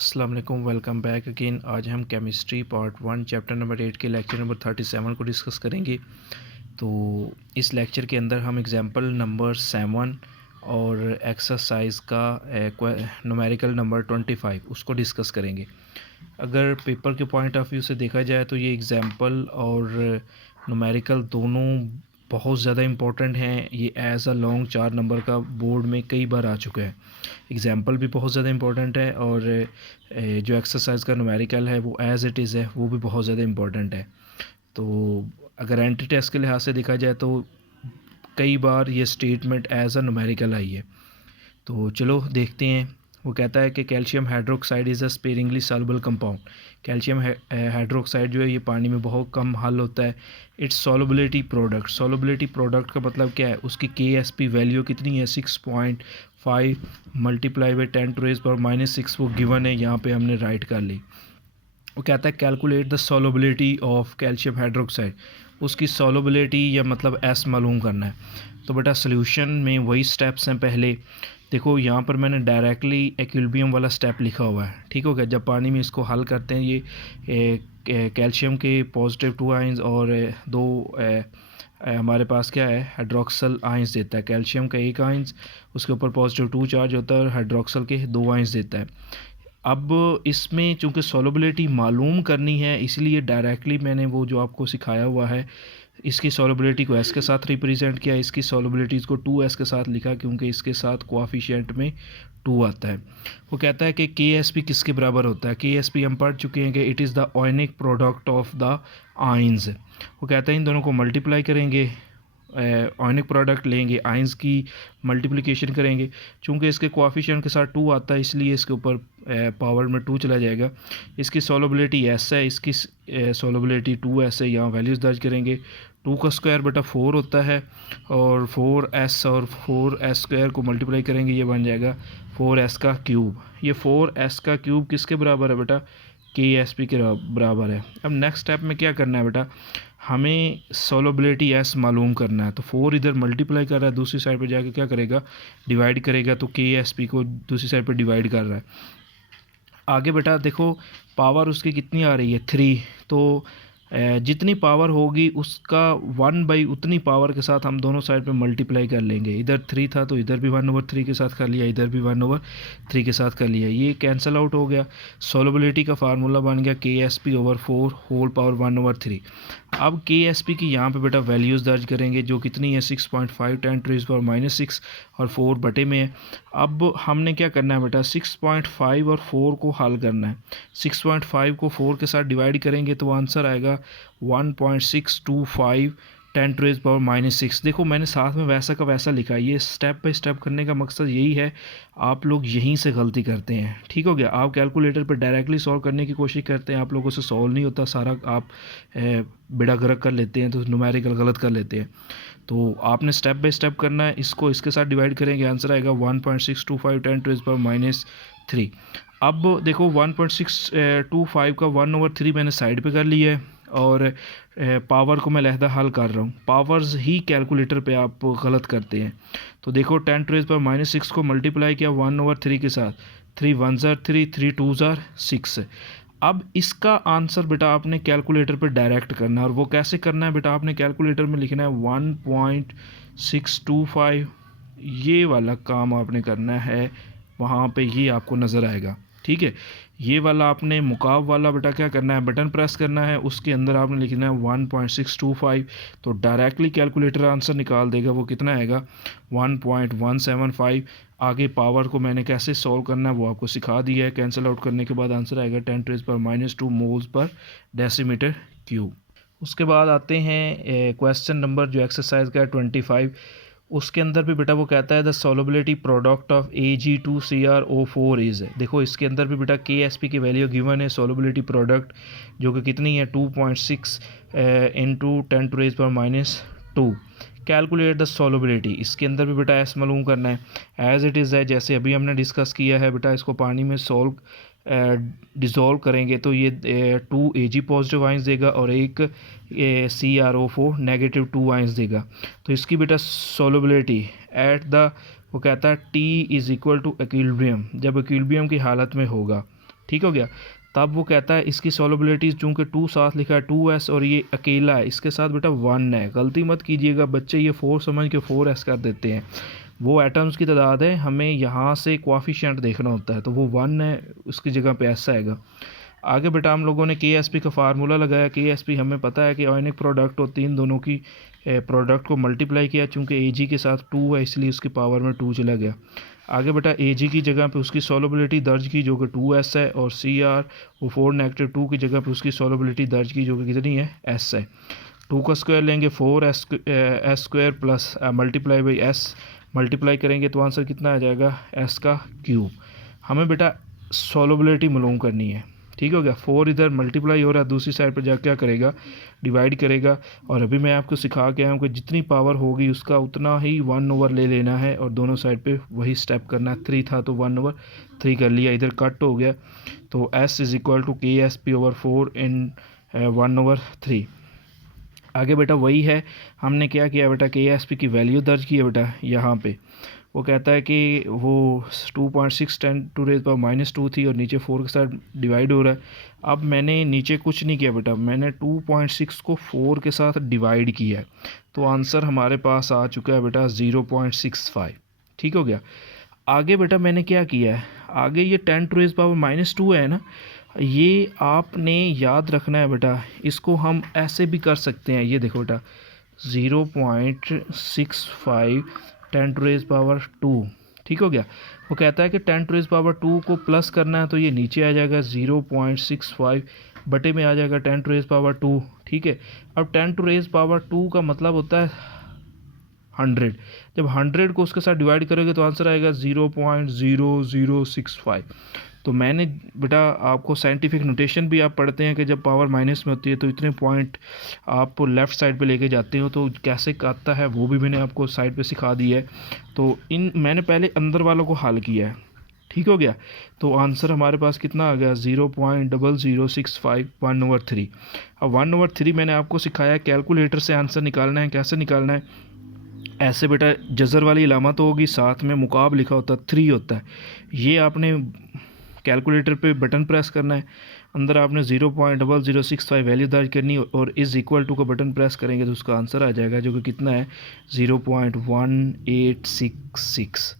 अस्सलाम वालेकुम, welcome back again. आज हम केमिस्ट्री पार्ट 1 चैप्टर नंबर 8 के लेक्चर नंबर 37 को डिस्कस करेंगे। तो इस लेक्चर के अंदर हम एग्जांपल नंबर 7 और एक्सरसाइज का न्यूमेरिकल नंबर 25 उसको डिस्कस करेंगे। अगर पेपर के पॉइंट ऑफ व्यू से देखा जाए तो ये एग्जांपल और न्यूमेरिकल दोनों बहुत ज़्यादा इम्पोर्टेंट हैं। ये एज़ अ लॉन्ग 4 नंबर का बोर्ड में कई बार आ चुका है। एग्जाम्पल भी बहुत ज़्यादा इम्पोर्टेंट है और जो एक्सरसाइज का न्यूमेरिकल है वो एज़ इट इज़ है, वो भी बहुत ज़्यादा इम्पोर्टेंट है। तो अगर एंट्री टेस्ट के लिहाज से देखा जाए तो कई बार ये स्टेटमेंट एज़ अ न्यूमेरिकल आई है। तो चलो देखते हैं। वो कहता है कि calcium hydroxide is a sparingly soluble compound. Calcium hydroxide जो है ये पानी में बहुत कम हल होता है। इट्स सॉल्युबिलिटी प्रोडक्ट का मतलब क्या है, उसकी KSP वैल्यू कितनी है 6.5 मल्टीप्लाई बाई 10⁻⁻⁶ वो गिवन है, यहाँ पे हमने राइट कर ली। वो कहता है calculate the solubility of calcium hydroxide. उसकी सॉल्युबिलिटी या मतलब एस मालूम करना है। तो बेटा सोल्यूशन में वही स्टेप्स हैं। पहले देखो यहाँ पर मैंने डायरेक्टली एक्विलिब्रियम वाला स्टेप लिखा हुआ है, ठीक हो गया। जब पानी में इसको हल करते हैं ये कैल्शियम के पॉजिटिव 2 आयंस और दो हमारे पास क्या है हाइड्रोक्सल आयंस देता है। कैल्शियम का 1 आयंस, उसके ऊपर पॉजिटिव 2 चार्ज होता है और हाइड्रोक्सल के 2 आयंस देता है। अब इसमें चूँकि सॉल्युबिलिटी मालूम करनी है, इसलिए डायरेक्टली मैंने वो जो आपको सिखाया हुआ है इसकी सॉल्युबिलिटी को एस के साथ रिप्रेजेंट किया, इसकी सॉल्युबिलिटीज़ को 2s के साथ लिखा क्योंकि इसके साथ कोएफिशिएंट में 2 आता है। वो कहता है कि KSP किसके बराबर होता है। KSP हम पढ़ चुके हैं कि it is the ionic product of the ions. वो कहता है इन दोनों को मल्टीप्लाई करेंगे, आयनिक प्रोडक्ट लेंगे, आयंस की मल्टीप्लिकेशन करेंगे। चूँकि इसके कोएफिशिएंट के साथ 2 आता है इसलिए इसके ऊपर पावर में 2 चला जाएगा। इसकी सॉल्युबिलिटी S है, इसकी सॉल्युबिलिटी 2s है। यहाँ वैल्यूज़ दर्ज करेंगे। 2 का स्क्वायर बेटा 4 होता है और 4s और 4s स्क्वायर को मल्टीप्लाई करेंगे, ये बन जाएगा 4s का क्यूब। ये 4s का क्यूब किसके बराबर है बेटा, KSP के बराबर है। अब नेक्स्ट स्टेप में क्या करना है बेटा, हमें सॉल्युबिलिटी S मालूम करना है। तो 4 इधर मल्टीप्लाई कर रहा है, दूसरी साइड पे जाके क्या करेगा, डिवाइड करेगा। तो KSP को दूसरी साइड पे डिवाइड कर रहा है। आगे बेटा देखो पावर उसकी कितनी आ रही है 3। तो जितनी पावर होगी उसका 1/, उतनी पावर के साथ हम दोनों साइड पे मल्टीप्लाई कर लेंगे। इधर 3 था तो इधर भी 1/3 के साथ कर लिया, इधर भी 1/3 के साथ कर लिया। ये कैंसिल आउट हो गया। सॉल्युबिलिटी का फार्मूला बन गया KSP/4 होल पावर 1/3। अब KSP की यहाँ पे बेटा वैल्यूज़ दर्ज करेंगे जो कितनी है 6.5 10⁻⁻⁶ और 4 बटे में है। अब हमने क्या करना है बेटा 6.5 और 4 को हल करना है। 6.5 को 4 के साथ डिवाइड करेंगे तो आंसर आएगा 1.625 10⁻⁻⁶। देखो मैंने साथ में वैसा का वैसा लिखा है। ये स्टेप बाय स्टेप करने का मकसद यही है, आप लोग यहीं से गलती करते हैं, ठीक हो गया। आप कैलकुलेटर पर डायरेक्टली सॉल्व करने की कोशिश करते हैं, आप लोगों से सॉल्व नहीं होता, सारा आप बेड़ा गर्क कर लेते हैं, तो न्यूमेरिकल गलत कर लेते हैं। तो आपने स्टेप बाय स्टेप करना है। इसको इसके साथ डिवाइड करेंगे, आंसर आएगा 1.625 10⁻⁻3। अब देखो 1.625 का 1/3 मैंने साइड पे कर लिया है और पावर को मैं लहदा हल कर रहा हूँ। पावर्स ही कैलकुलेटर पे आप गलत करते हैं। तो देखो 10⁻⁻6 को मल्टीप्लाई किया 1/3 के साथ, 3 1s are 3, 3 2s are 6। अब इसका आंसर बेटा आपने कैलकुलेटर पे डायरेक्ट करना है। और वो कैसे करना है बेटा, आपने कैलकुलेटर में लिखना है 1.625, ये वाला काम आपने करना है। वहाँ पे ये आपको नज़र आएगा, ठीक है। ये वाला आपने मुकाब वाला बेटा क्या करना है, बटन प्रेस करना है, उसके अंदर आपने लिखना है 1.625। तो डायरेक्टली कैलकुलेटर आंसर निकाल देगा। वो कितना आएगा 1.175। आगे पावर को मैंने कैसे सॉल्व करना है वो आपको सिखा दिया है। कैंसिल आउट करने के बाद आंसर आएगा 10⁻⁻2 मोल्स पर डेसीमीटर क्यूब। उसके बाद आते हैं क्वेश्चन नंबर जो एक्सरसाइज का है 25। उसके अंदर भी बेटा वो कहता है the solubility product of Ag2CrO4 is. देखो इसके अंदर भी बेटा KSP की वैल्यू गिवन है। सॉल्युबिलिटी प्रोडक्ट जो कि कितनी है 2.6 × 10⁻⁻2। कैलकुलेट द सॉल्युबिलिटी, इसके अंदर भी बेटा एस मालूम करना है। एज इट इज़ है, जैसे अभी हमने डिस्कस किया है बेटा। इसको पानी में डिज़ोल्व करेंगे तो ये 2 Ag पॉजिटिव आयंस देगा और एक CrO4 नेगेटिव 2 आयंस देगा। तो इसकी बेटा सॉल्युबिलिटी एट द, वो कहता है T = इक्विलिब्रियम, जब इक्विलिब्रियम की हालत में होगा, ठीक हो गया। तब वो कहता है इसकी सॉल्युबिलिटी चूँकि 2 साथ लिखा है 2s और ये अकेला है, इसके साथ बेटा 1 है। गलती मत कीजिएगा बच्चे, ये 4 समझ के 4s कर देते हैं। वो एटम्स की तादाद है, हमें यहाँ से कोएफिशिएंट देखना होता है, तो वो 1 है, उसकी जगह पे s आएगा। आगे बेटा हम लोगों ने KSP का फार्मूला लगाया। KSP हमें पता है कि आयनिक प्रोडक्ट और तीन दोनों की प्रोडक्ट को मल्टीप्लाई किया, चूँकि Ag के साथ 2 है इसलिए उसकी पावर में 2 चला गया। आगे बेटा Ag की जगह पे उसकी सॉल्युबिलिटी दर्ज की जो कि 2s है, और Cr वो 4-2 की जगह पे उसकी सॉल्युबिलिटी दर्ज की जो कि कितनी है, s है। 2 का स्क्वायर लेंगे 4s square plus multiply by s, multiply करेंगे तो आंसर कितना आ जाएगा, s का क्यूब। हमें बेटा सॉल्युबिलिटी मालूम करनी है, ठीक हो गया। 4 इधर मल्टीप्लाई हो रहा है, दूसरी साइड पर जाकर क्या करेगा, डिवाइड करेगा। और अभी मैं आपको सिखा के आया हूँ कि जितनी पावर होगी उसका उतना ही 1/3 ले लेना है और दोनों साइड पे वही स्टेप करना है। 3 था तो 1/3 कर लिया, इधर कट हो गया, तो s is equal to KSP/4 in 1/3। आगे बेटा वही है, हमने क्या किया बेटा, KSP की वैल्यू दर्ज की है बेटा यहाँ पे। वो कहता है कि वो 2.6 10⁻⁻2 थी और नीचे 4 के साथ डिवाइड हो रहा है। अब मैंने नीचे कुछ नहीं किया बेटा, मैंने 2.6 को 4 के साथ डिवाइड किया है, तो आंसर हमारे पास आ चुका है बेटा 0.65, ठीक हो गया। आगे बेटा मैंने क्या किया है, आगे ये 10⁻⁻2 है ना, ये आपने याद रखना है बेटा। इसको हम ऐसे भी कर सकते हैं, ये देखो बेटा 0.65 10⁻², ठीक हो गया। वो कहता है कि 10⁻² को प्लस करना है, तो ये नीचे आ जाएगा 0.65 बटे में आ जाएगा 10⁻², ठीक है। अब 10⁻² का मतलब होता है 100, जब 100 को उसके साथ डिवाइड करोगे तो आंसर आएगा 0.0065। तो मैंने बेटा आपको साइंटिफिक नोटेशन भी आप पढ़ते हैं कि जब पावर माइनस में होती है तो इतने पॉइंट आप लेफ़्ट साइड पे लेके जाते हो, तो कैसे आता है वो भी मैंने आपको साइड पे सिखा दिया है। तो इन मैंने पहले अंदर वालों को हल किया है, ठीक हो गया। तो आंसर हमारे पास कितना आ गया, 0.0065 1/3। अब 1/3 मैंने आपको सिखाया कैलकुलेटर से आंसर निकालना है। कैसे निकालना है, ऐसे बेटा जज़र वाली इलामा तो होगी, साथ में मुकाब लिखा होता है 3 होता है, ये आपने कैलकुलेटर पे बटन प्रेस करना है, अंदर आपने 0.0065 वैल्यू दर्ज करनी और इज़ इक्वल टू का बटन प्रेस करेंगे तो उसका आंसर आ जाएगा जो कि कितना है 0.1866।